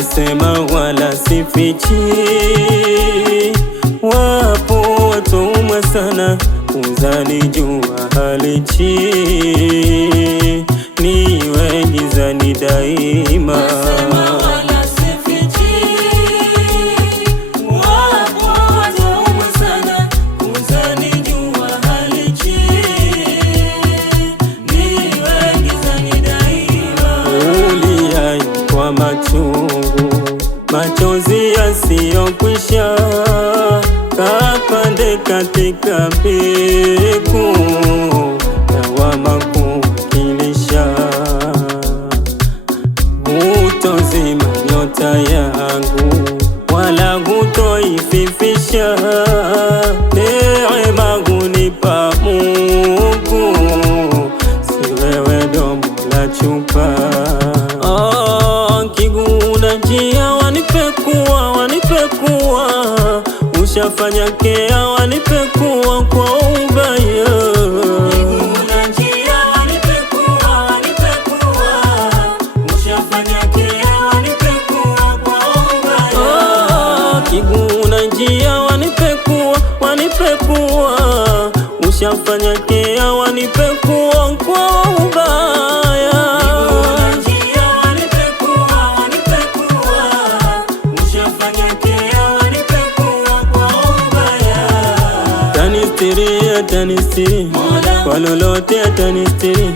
nasema wala sifichi. Wapo watumwa sana kuzanijua halichi, niwe gizani daima. Machozi yasiyokwisha kapande katika peku, lawama kuwakilisha. Hutozima nyota yangu wala hutoififisha, neema hunipa Mungu, si wewe domo la chupa. Kiguna njia wanipekua, ushafanya kea wanipekua kwa ubaya. Kiguna njia wanipekua, ushafanya kea wanipekua kwa ubaya. Kiguna njia wanipekua, ushafanya kea wanipekua kwa ubaya. Atanistiri kwa lolote, atanistiri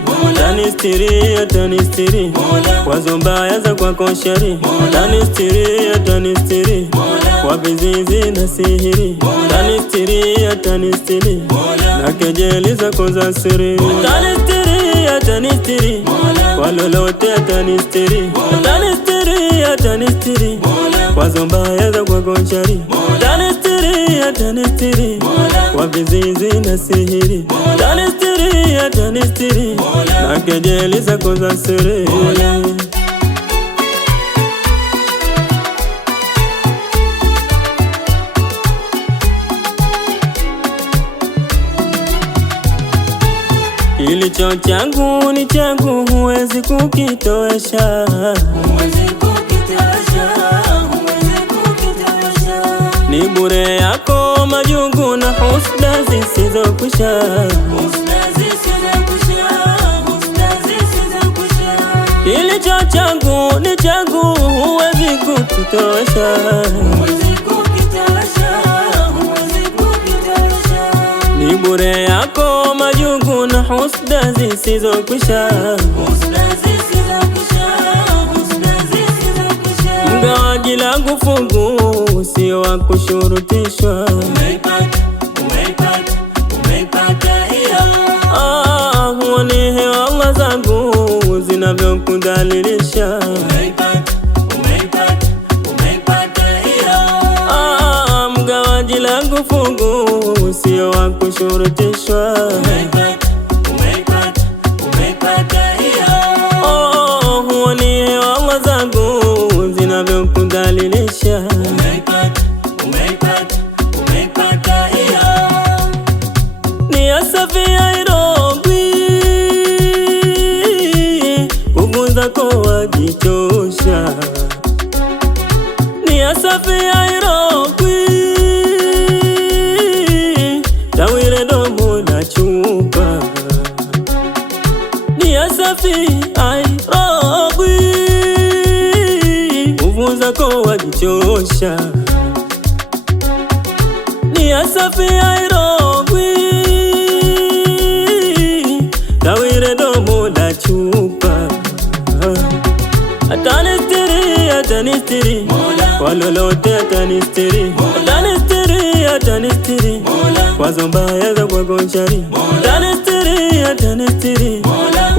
kwa zombaya za kwako shari, atanistiri kwa vizizi na sihiri, atanistiri na kejeli zako za siri, atanistiri kwa lolote, atanistiri kwa zombaya za kwako shari, atanistiri kwa vizizi na sihiri, atanistiri na kejeli zako za siri. Kilicho changu ni changu, huwezi kukitoesha. Ni bure yako majungu na husda zisizokwisha. Kilicho changu ni changu, huwezi kukitoesha. Ni bure yako majungu na husda zisizokwisha. Mgawaji langu fungu sio wa kushurutishwa. Huoni hewa zangu zinavyokudhalilisha. Mgawaji langu fungu sio wa kushurutishwa. Huoni hewa zangu zinavyokudhalilisha. Ni asafi Nairobi, nguvu zako wajitosha. Ni asafi Nairobi, tawire domo na chupa. Ni asafi Nairobi, nguvu zako wajitosha. Ni asafi Nairobi, tawire domo na chupa. Atanistiri kwa lolote, atanistiri kwa zombaya za kwako shari, atanistiri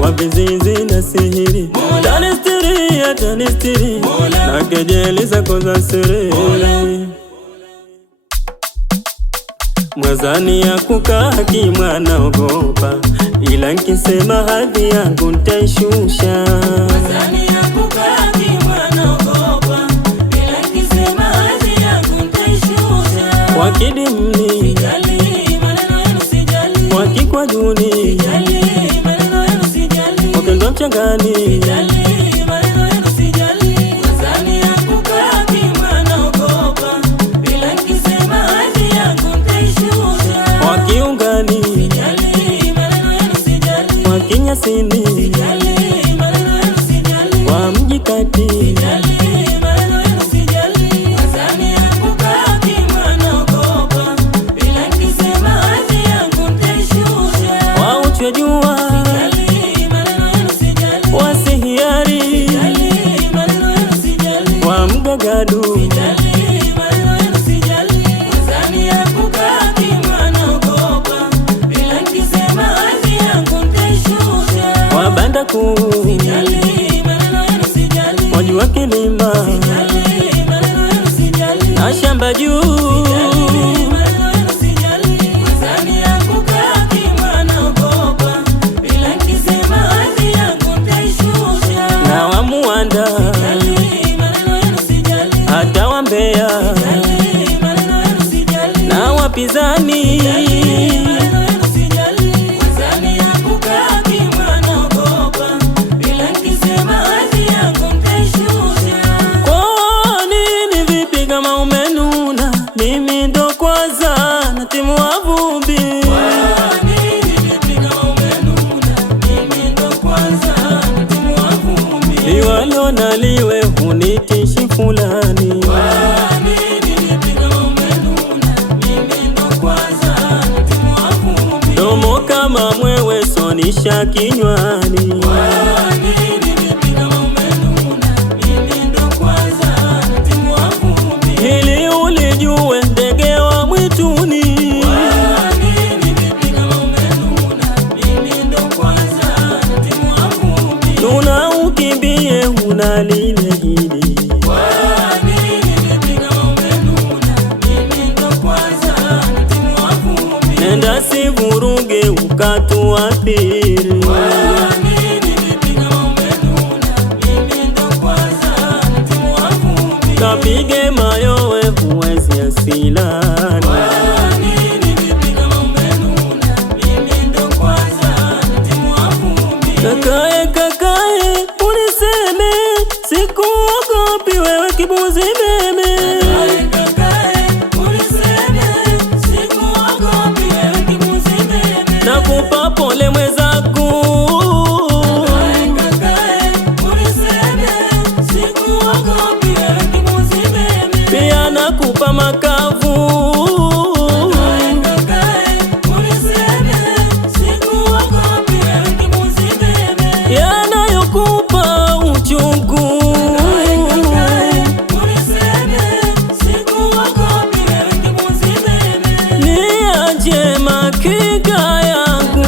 kwa vizizi na sihiri, atanistiri na kejeli zako za siri. Mwazani ya kukaa kimya naogopa, ila nkisema hadhi yangu nitaishusha. Mwazani ya kukaa kimya naogopa, ila nkisema hadhi yangu nitaishusha. Wakidimni sijali, maneno yenu sijali. Wakikwaduni sijali, maneno yenu sijali. Wakendo mchangani sijali, maneno yenu sijali. Mwazani ya kukaa wenzangu, wajua kilima na shamba juu, na wamuanda hata wambea na wapinzani. Mimi ndo kwanza natimua vumbi, liwalo na liwe hunitishi fulani, domo kama mwewe sonisha kinywani, hili ulijue ndege wa mwituni, tuna ukimbie una lile hili, nenda sivuruge ukatuathiri, kapige mayowe huwezi asilani, kakae uniseme sikuogopi wewe kibuzi meme, nakupa pole mwenzangu, pia nakupa makavu, yanayokupa uchungu, niaje makika yangu,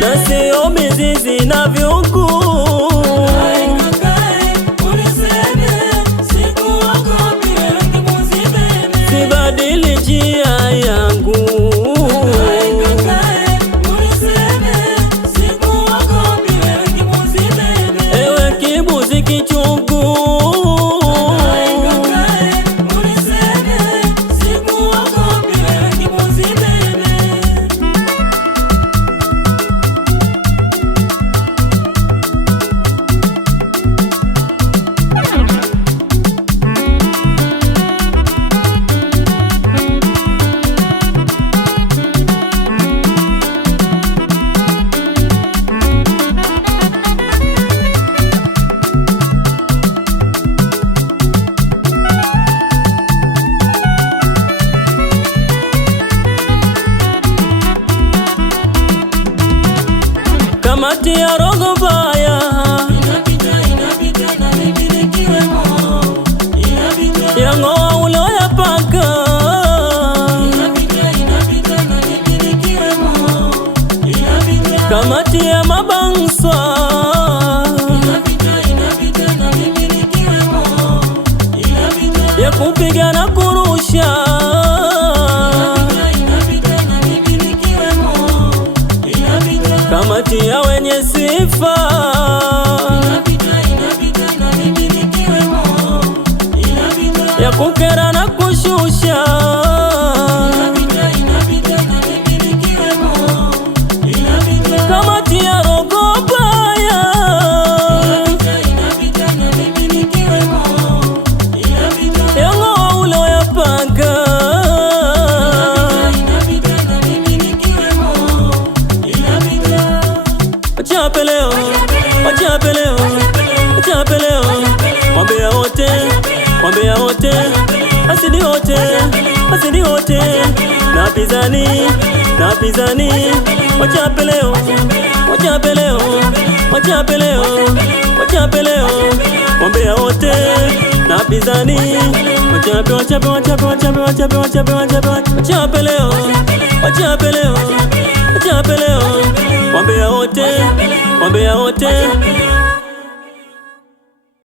na sio mizizi na vyungu, sibadili njia yangu, ewe kibuzi kichungu, kamati ya roho baya yang'oa uloyapanga, kamati ya mabangsa ya kupiga na kurusha, kamati ya wenye sifa ya kukera na kushusha, kamati ya roho baya yang'oa uloyapanga, wachapeleo, wambea wote, asidi wote, napizani, wachapeleo, wambea wote, napizani, Wachape, wachape, wachape, wachape, wachape, wachape, wachape, wachape leo, wachape leo, wachape leo, wambea wote, wambea wote.